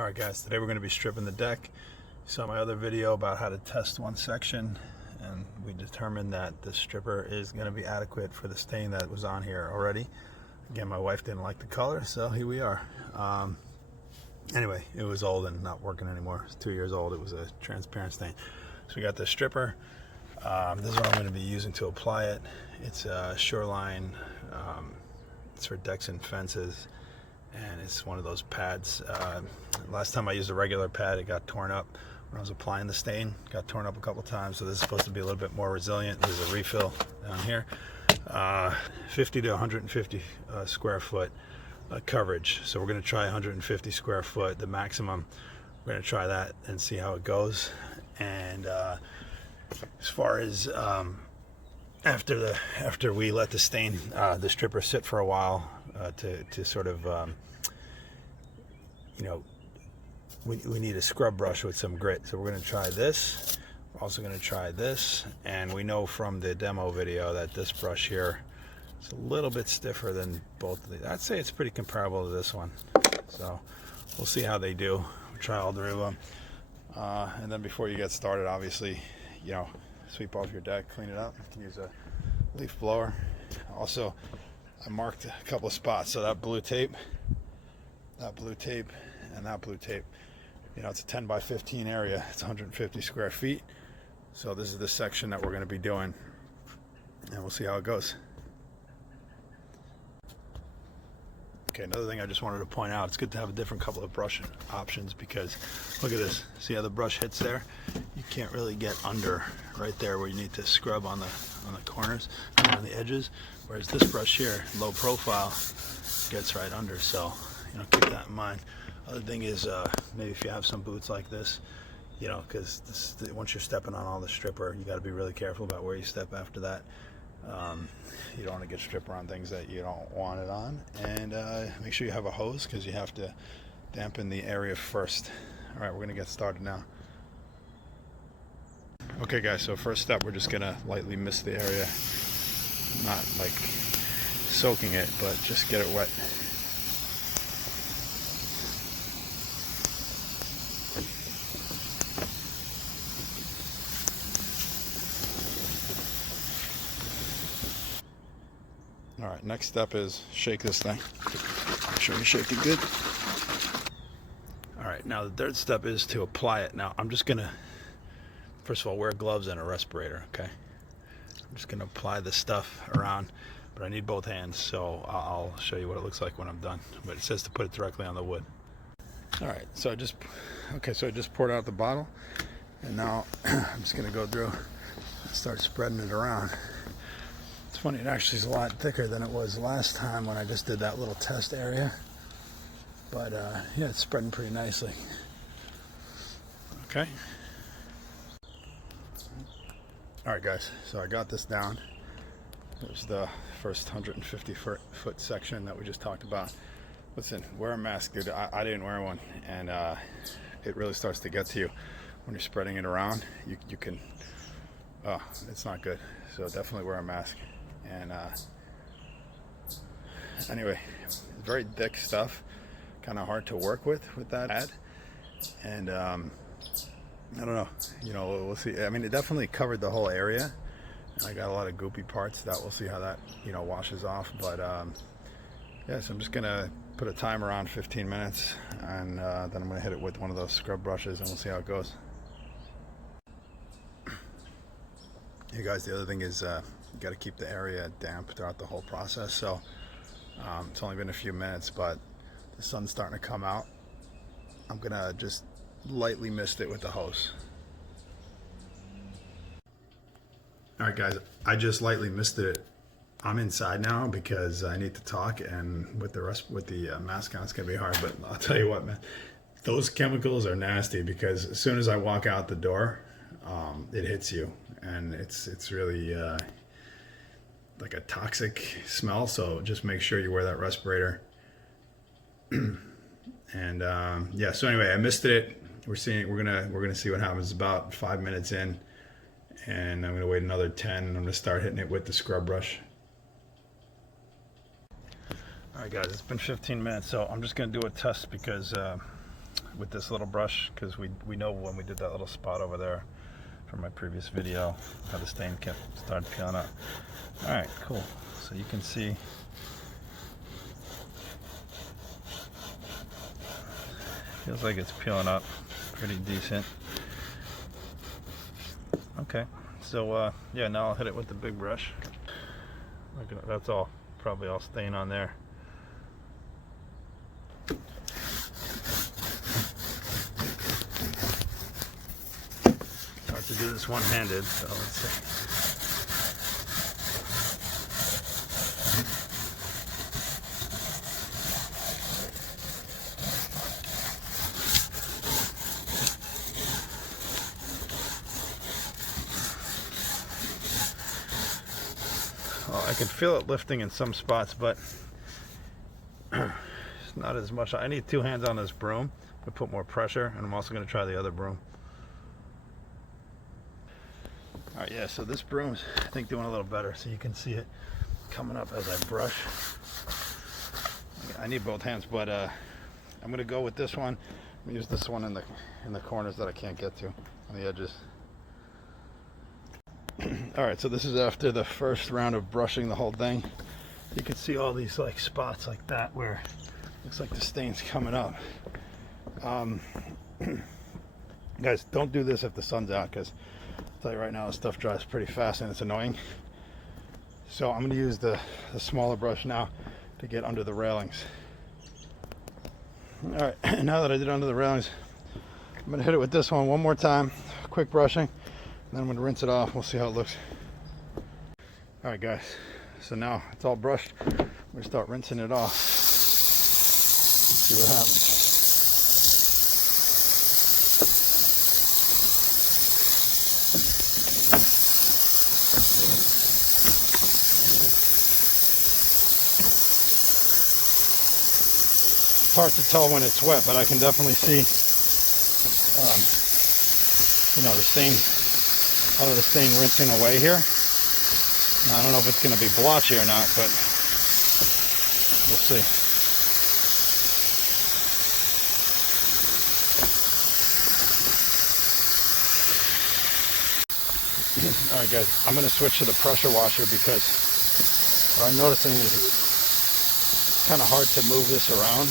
Alright guys, today we're going to be stripping the deck. You saw my other video about how to test one section, and we determined that the stripper is going to be adequate for the stain that was on here already. Again, my wife didn't like the color, so here we are. Anyway, it was old and not working anymore. It's 2 years old. It was a transparent stain. So we got the stripper. This is what I'm going to be using to apply it. It's a Shoreline. It's for decks and fences, and it's one of those pads. Last time I used a regular pad, it got torn up when I was applying the stain. Got torn up a couple times, so this is supposed to be a little bit more resilient. There's a refill down here. 50 to 150 square foot coverage. So we're going to try 150 square foot, the maximum. We're going to try that and see how it goes. And as far as after we let the stain, the stripper sit for a while to sort of you know, we need a scrub brush with some grit. So we're going to try this. We're also going to try this, and we know from the demo video that this brush here is a little bit stiffer than both of these. I'd say it's pretty comparable to this one. So we'll see how they do. We'll try all three of them. And then before you get started, obviously, you know, sweep off your deck, clean it up. You can use a leaf blower. Also, I marked a couple of spots. So that blue tape, and that blue tape, you know, it's a 10 by 15 area. It's 150 square feet. So this is the section that we're going to be doing, and we'll see how it goes. Okay, another thing I just wanted to point out, it's good to have a different couple of brush options, because look at this. See how the brush hits there? You can't really get under right there where you need to scrub on the corners, on the edges, whereas this brush here, low profile, gets right under. So, you know, keep that in mind. Other thing is, maybe if you have some boots like this, you know, because once you're stepping on all the stripper, you got to be really careful about where you step after that. You don't want to get stripper on things that you don't want it on. And make sure you have a hose, because you have to dampen the area first. All right, we're going to get started now. Okay guys, so first step, we're just going to lightly mist the area. Not like soaking it, but just get it wet. All right, next step is shake this thing. Make sure you shake it good. All right, now the third step is to apply it. Now I'm just gonna, first of all, wear gloves and a respirator, okay? I'm just gonna apply this stuff around, but I need both hands, so I'll show you what it looks like when I'm done. But it says to put it directly on the wood. All right, so I just poured out the bottle, and now I'm just gonna go through and start spreading it around. It's funny, it actually is a lot thicker than it was last time when I just did that little test area. But yeah, it's spreading pretty nicely. Okay. All right, guys, so I got this down. There's the first 150 foot section that we just talked about. Listen, wear a mask, dude. I didn't wear one, and it really starts to get to you when you're spreading it around. You can, oh, it's not good. So definitely wear a mask. And anyway, very thick stuff, kind of hard to work with that pad. And I don't know, you know, we'll see. I mean, it definitely covered the whole area, and I got a lot of goopy parts that we'll see how that, you know, washes off. But yeah, so I'm just gonna put a timer on 15 minutes, and then I'm gonna hit it with one of those scrub brushes, and we'll see how it goes. Hey guys, the other thing is you got to keep the area damp throughout the whole process. So it's only been a few minutes, but the sun's starting to come out. I'm gonna just lightly mist it with the hose. All right guys, I just lightly misted it. I'm inside now because I need to talk, and with the mask on, it's gonna be hard. But I'll tell you what, man, those chemicals are nasty, because as soon as I walk out the door, it hits you, and it's really like a toxic smell. So just make sure you wear that respirator. And yeah, so anyway, I misted it. We're gonna see what happens. About 5 minutes in, and I'm gonna wait another 10, and I'm gonna start hitting it with the scrub brush. All right guys, it's been 15 minutes, so I'm just gonna do a test, because with this little brush, because we know when we did that little spot over there from my previous video how the stain started peeling up. All right, cool. So you can see feels like it's peeling up pretty decent. Okay, so yeah, now I'll hit it with the big brush. Look at, that's all, probably all stain on there. Hard to do this one-handed, so let's see. Well, I can feel it lifting in some spots, but it's not as much. I need two hands on this broom to put more pressure, and I'm also going to try the other broom. All right, yeah, so this broom's, I think, doing a little better, so you can see it coming up as I brush. I need both hands, but I'm going to go with this one. I'm going to use this one in the corners that I can't get to, on the edges. All right, so this is after the first round of brushing the whole thing. You can see all these like spots like that where it looks like the stain's coming up. Guys, don't do this if the sun's out, because I'll tell you right now, this stuff dries pretty fast and it's annoying. So I'm going to use the smaller brush now to get under the railings. All right, now that I did under the railings, I'm going to hit it with this one more time, quick brushing. Then I'm going to rinse it off. We'll see how it looks. All right, guys. So now it's all brushed. I'm going to start rinsing it off. Let's see what happens. It's hard to tell when it's wet, but I can definitely see, you know, the stain. A lot of the stain rinsing away here. Now, I don't know if it's going to be blotchy or not, but we'll see. All right, guys, I'm going to switch to the pressure washer, because what I'm noticing is it's kind of hard to move this around.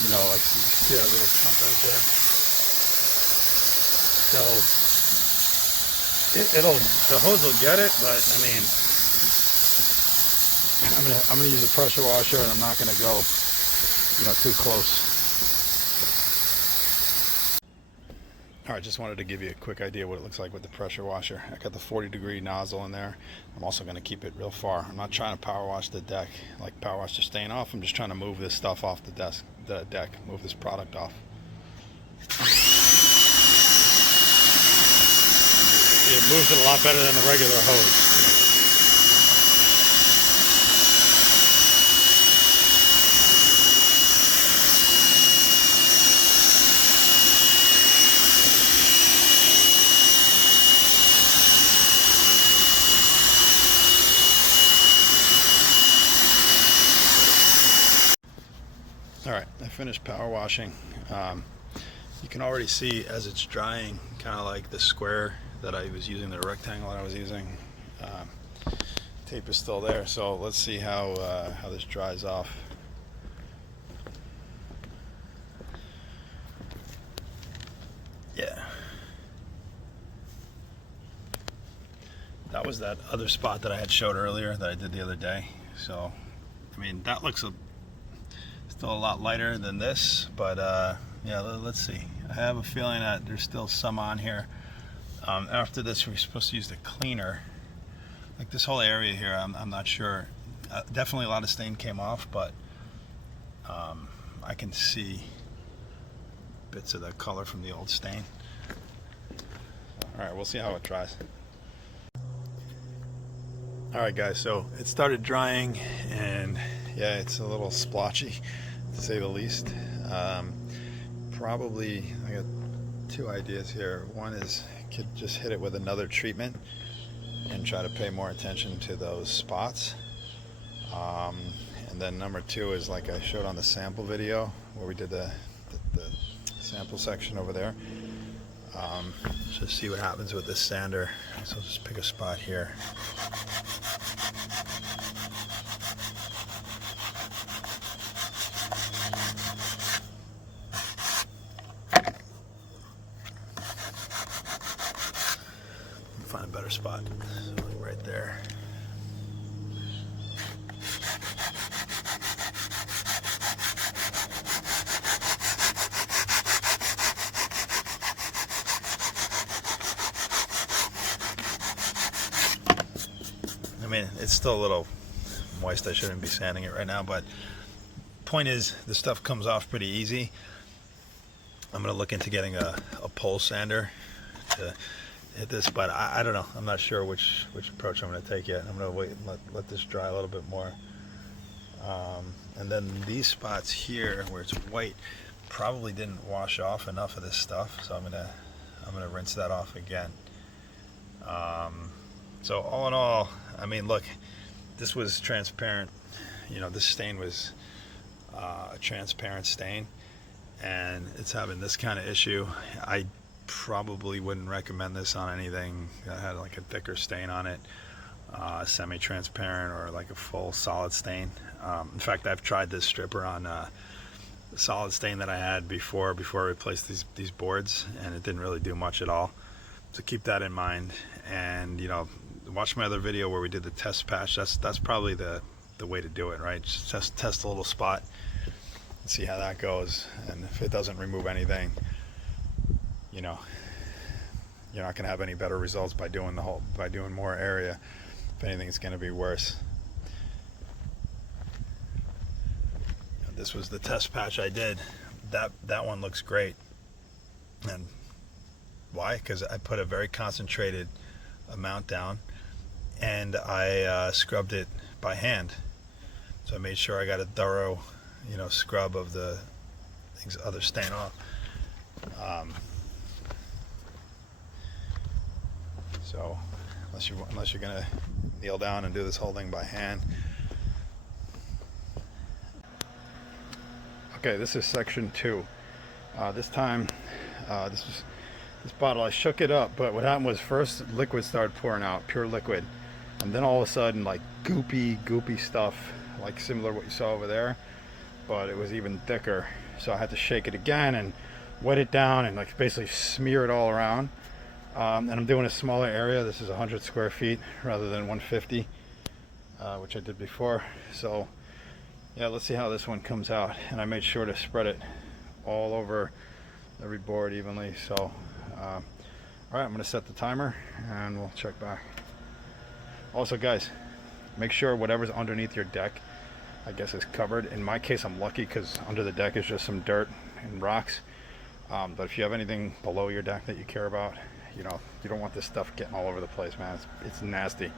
You know, like you see that little chunk right there. So the hose will get it, but I mean, I'm gonna use the pressure washer, and I'm not gonna go, you know, too close. All right, just wanted to give you a quick idea what it looks like with the pressure washer. I got the 40-degree nozzle in there. I'm also gonna keep it real far. I'm not trying to power wash the deck, like power wash the stain off. I'm just trying to move this stuff off the deck, move this product off. It moves it a lot better than the regular hose. All right, I finished power washing. You can already see as it's drying, kind of like the square that I was using, the rectangle that I was using, tape is still there. So let's see how this dries off. Yeah, that was that other spot that I had showed earlier that I did the other day. So I mean, that looks still a lot lighter than this, but yeah, let's see. I have a feeling that there's still some on here. After this, we're supposed to use the cleaner. Like this whole area here, I'm not sure. Definitely a lot of stain came off, but I can see bits of the color from the old stain. All right, we'll see how it dries. All right, guys, so it started drying, and yeah, it's a little splotchy, to say the least. Probably, I got two ideas here. One is I could just hit it with another treatment and try to pay more attention to those spots. And then number two is, like I showed on the sample video where we did the the sample section over there. Just see what happens with this sander. So I'll just pick a spot here. Find a better spot. So right there. I mean, it's still a little moist. I shouldn't be sanding it right now, but point is, the stuff comes off pretty easy. I'm gonna look into getting a pole sander to hit this, but I don't know. I'm not sure which approach I'm gonna take yet. I'm gonna wait and let this dry a little bit more. And then these spots here where it's white probably didn't wash off enough of this stuff, so I'm gonna rinse that off again. So all in all, I mean, look, this was transparent. You know, this stain was a transparent stain, and it's having this kind of issue. I probably wouldn't recommend this on anything that had like a thicker stain on it, semi-transparent or like a full solid stain. In fact, I've tried this stripper on the solid stain that I had before I replaced these boards, and it didn't really do much at all. So keep that in mind. And you know, watch my other video where we did the test patch. That's probably the way to do it, right? Just test a little spot and see how that goes. And if it doesn't remove anything, you know, you're not going to have any better results by doing more area. If anything, it's going to be worse. This was the test patch I did. That one looks great. And why? Because I put a very concentrated amount down, and I scrubbed it by hand. So I made sure I got a thorough, you know, scrub of the other stain off. So unless you're gonna kneel down and do this whole thing by hand. Okay, this is section 2. This time, this bottle, I shook it up, but what happened was first liquid started pouring out, pure liquid, and then all of a sudden like goopy stuff, like similar to what you saw over there, but it was even thicker. So I had to shake it again and wet it down and like basically smear it all around. And I'm doing a smaller area. This is 100 square feet rather than 150, which I did before. So yeah, let's see how this one comes out. And I made sure to spread it all over every board evenly. So all right, I'm gonna set the timer and we'll check back. Also guys, make sure whatever's underneath your deck, I guess, is covered. In my case, I'm lucky because under the deck is just some dirt and rocks. But if you have anything below your deck that you care about, you know, you don't want this stuff getting all over the place, man. It's nasty.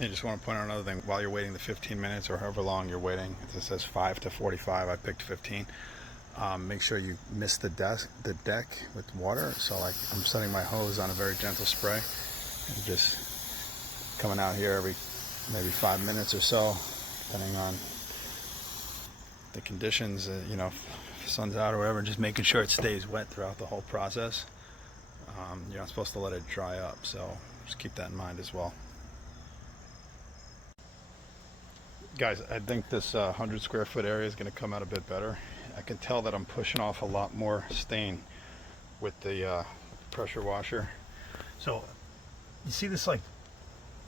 I just want to point out another thing. While you're waiting the 15 minutes or however long you're waiting, it says 5 to 45. I picked 15. Make sure you mist the deck with water. So like I'm setting my hose on a very gentle spray and just coming out here every maybe 5 minutes or so, depending on the conditions, you know, if the sun's out or whatever, just making sure it stays wet throughout the whole process. You're not supposed to let it dry up, so just keep that in mind as well. Guys, I think this 100 square foot area is going to come out a bit better. I can tell that I'm pushing off a lot more stain with the pressure washer. So you see this, like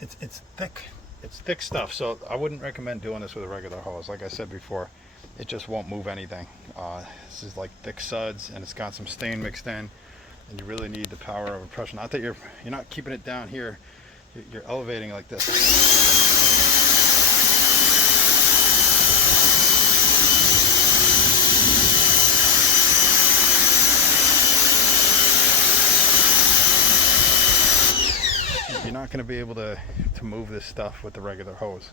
it's thick stuff, so I wouldn't recommend doing this with a regular hose. Like I said before, it just won't move anything. This is like thick suds, and it's got some stain mixed in, and you really need the power of a pressure. Not that you're not keeping it down here, you're elevating like this. You're not going to be able to move this stuff with the regular hose,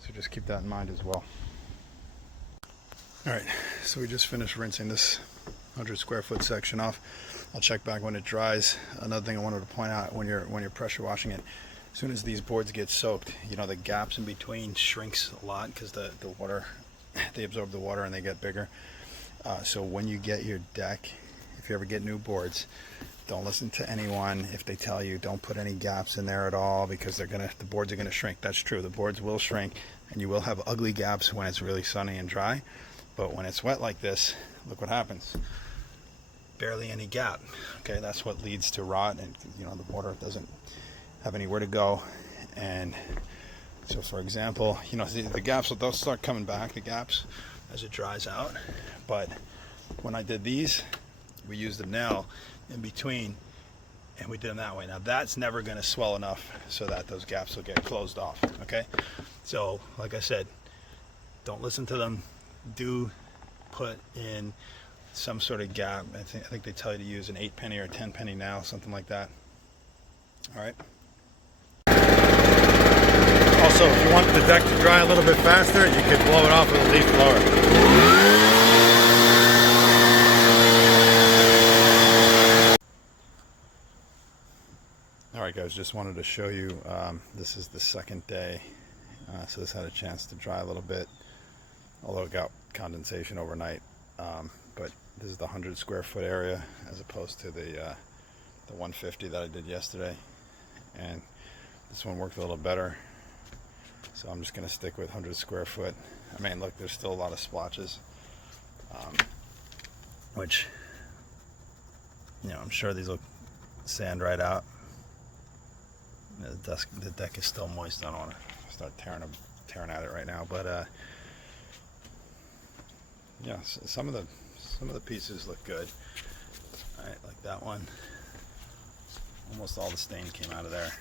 so just keep that in mind as well. Alright, so we just finished rinsing this 100 square foot section off. I'll check back when it dries. Another thing I wanted to point out, when you're pressure washing it, as soon as these boards get soaked, you know, the gaps in between shrinks a lot because the water they absorb the water and they get bigger. So when you get your deck, if you ever get new boards, don't listen to anyone if they tell you don't put any gaps in there at all, because the boards are gonna shrink. That's true, the boards will shrink and you will have ugly gaps when it's really sunny and dry. But when it's wet like this, look what happens. Barely any gap. Okay, that's what leads to rot, and you know, the water doesn't have anywhere to go. And so for example, you know, the gaps, they'll start coming back, the gaps, as it dries out. But when I did these, we used a nail in between and we did them that way. Now that's never going to swell enough so that those gaps will get closed off. Okay, so like I said, don't listen to them. Do put in some sort of gap. I think they tell you to use an 8-penny or a 10-penny nail, something like that. All right. Also, if you want the deck to dry a little bit faster, you could blow it off with a leaf blower. All right, guys, just wanted to show you, this is the second day, so this had a chance to dry a little bit, although it got condensation overnight. But this is the 100 square foot area as opposed to the 150 that I did yesterday, and this one worked a little better. So I'm just going to stick with 100 square foot. I mean, look, there's still a lot of splotches, which, you know, I'm sure these will sand right out. The deck is still moist. I don't want to start tearing at it right now, but yeah, some of the pieces look good. All right, like that one. Almost all the stain came out of there.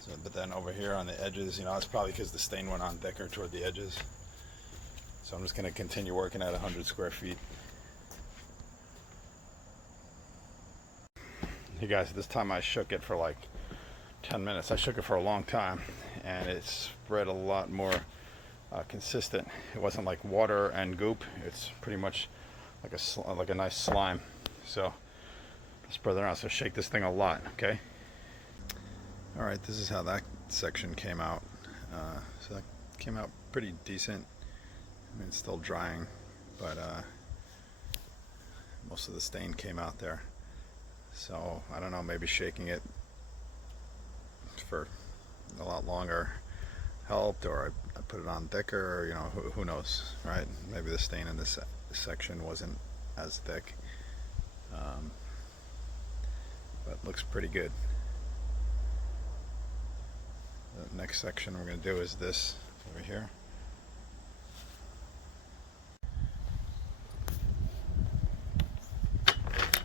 So, but then over here on the edges, you know, it's probably because the stain went on thicker toward the edges. So I'm just going to continue working at 100 square feet. Hey guys, this time I shook it for like 10 minutes. I shook it for a long time, and it spread a lot more consistent. It wasn't like water and goop. It's pretty much like a nice slime. So spread it around. So shake this thing a lot, okay? All right, this is how that section came out. So that came out pretty decent. I mean, it's still drying, but most of the stain came out there. So I don't know, maybe shaking it for a lot longer helped, or I put it on thicker, or, you know, who knows, right? Maybe the stain in this section wasn't as thick, but it looks pretty good. The next section we're going to do is this over here.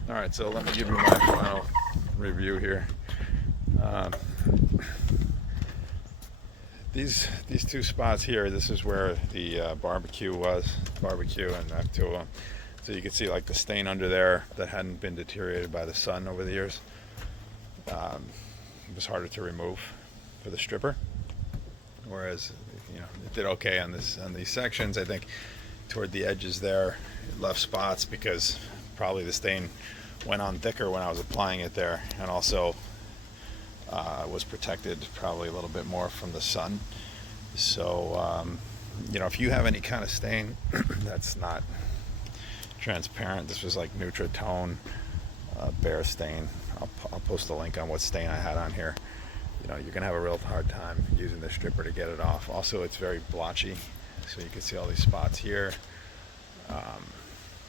All right, so let me give you my final review here. These two spots here, this is where the barbecue was, and I have two of them. So you can see like the stain under there that hadn't been deteriorated by the sun over the years. It was harder to remove for the stripper, whereas, you know, it did okay on these sections. I think toward the edges there it left spots because probably the stain went on thicker when I was applying it there, and also was protected probably a little bit more from the sun. So you know, if you have any kind of stain that's not transparent, this was like Naturaltone Behr stain. I'll post a link on what stain I had on here. You know, you're gonna have a real hard time using the stripper to get it off. Also, it's very blotchy, so you can see all these spots here,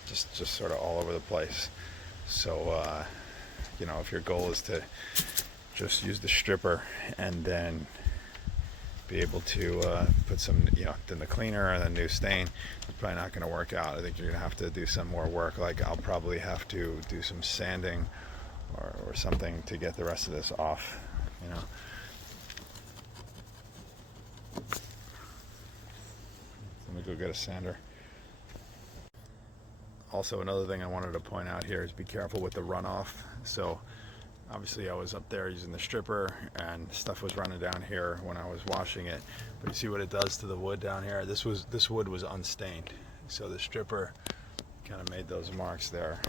just sort of all over the place. So you know, if your goal is to just use the stripper and then be able to put some, you know, in the cleaner and a new stain, it's probably not going to work out. I think you're going to have to do some more work. Like, I'll probably have to do some sanding or something to get the rest of this off, you know. Let me go get a sander. Also, another thing I wanted to point out here is be careful with the runoff. So obviously I was up there using the stripper and stuff was running down here when I was washing it, but you see what it does to the wood down here. This wood was unstained, so the stripper kind of made those marks there.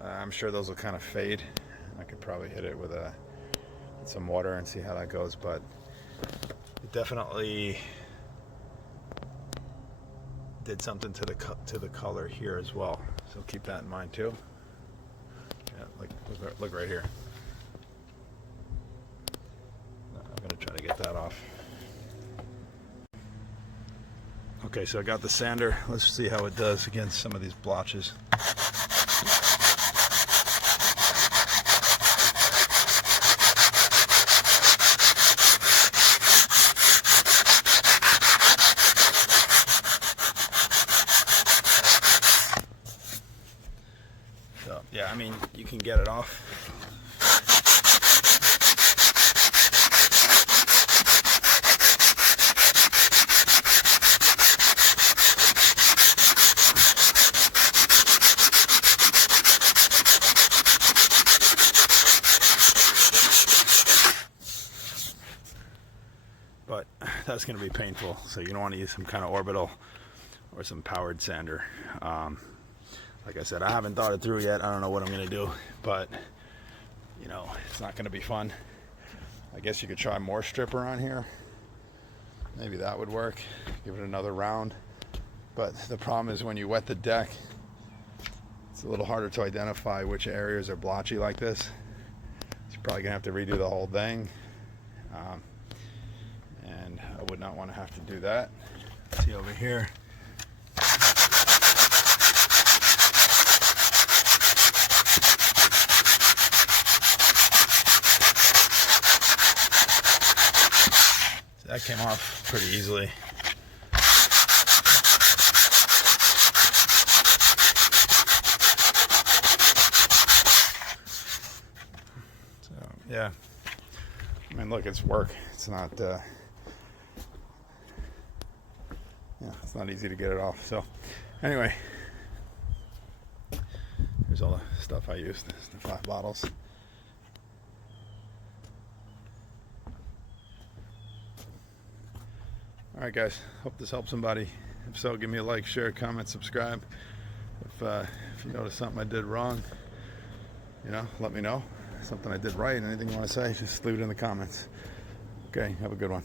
I'm sure those will kind of fade. I could probably hit it with some water and see how that goes, but it definitely did something to the color here as well. So keep that in mind too. Yeah, look right here. I'm gonna try to get that off. Okay, so I got the sander. Let's see how it does against some of these blotches. So, yeah, I mean, you can get it off. But that's going to be painful, so you don't want to use some kind of orbital or some powered sander. Like I said, I haven't thought it through yet. I don't know what I'm going to do, but you know, it's not going to be fun. I guess you could try more stripper on here. Maybe that would work. Give it another round. But the problem is when you wet the deck, it's a little harder to identify which areas are blotchy like this. So you're probably going to have to redo the whole thing. And I would not want to have to do that. See over here. So that came off pretty easily. So yeah, I mean, look, it's work. It's not. Yeah, it's not easy to get it off. So anyway, here's all the stuff I used, the 5 bottles. All right, guys, hope this helps somebody. If so, give me a like, share, comment, subscribe. If you notice something I did wrong, you know, let me know. Something I did right, anything you want to say, just leave it in the comments. Okay, have a good one.